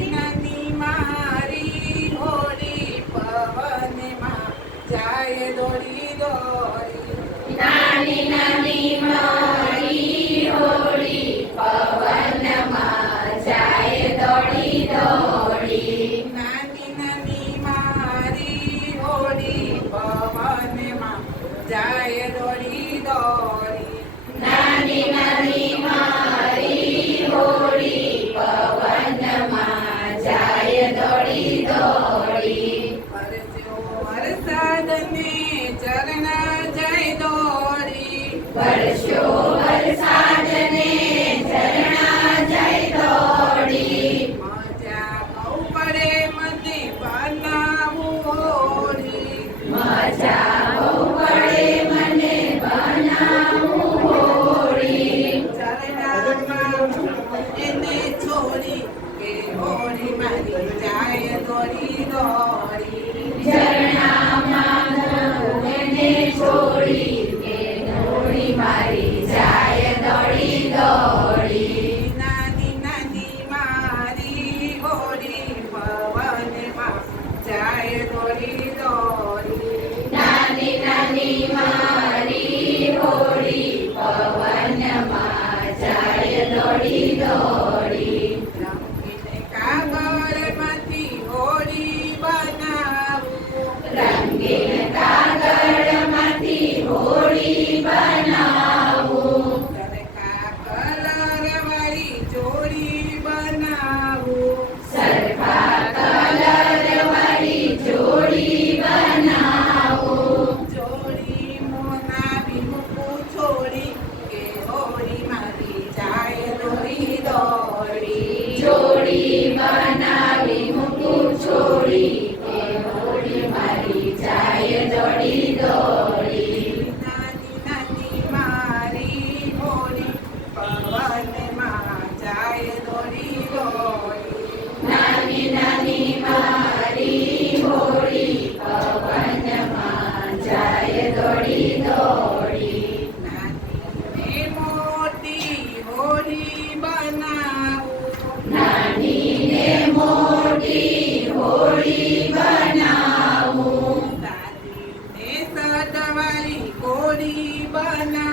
નદી મારી હોરી પવનમાં જાય દોડી દો વર્ષો વરસાદને ઝરણા જાય દોડી મજા બહુ પડે મતી બનાવોડી મજા બહુ પડે મને બનાવોડી ઝરણામાં એને છોડી કે હોળી મારી, જાય દોડી દોડી Nirvana.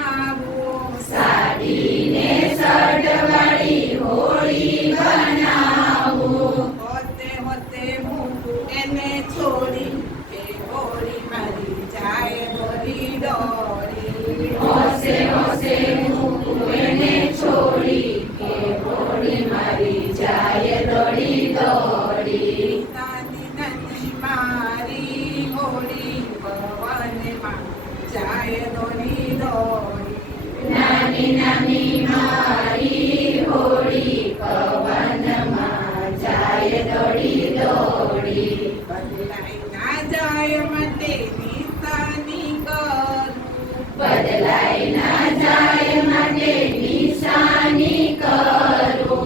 બદલાઈ ના માટે નિશાની કરો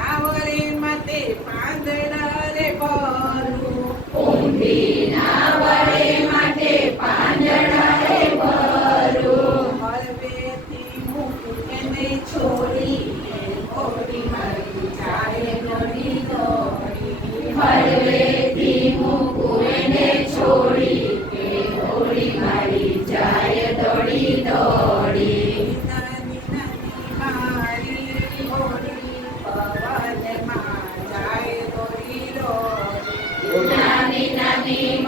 આવરે માટે પાંદડા રે ભરું ઊંધી ના વળે છોડી ઓડી Amen.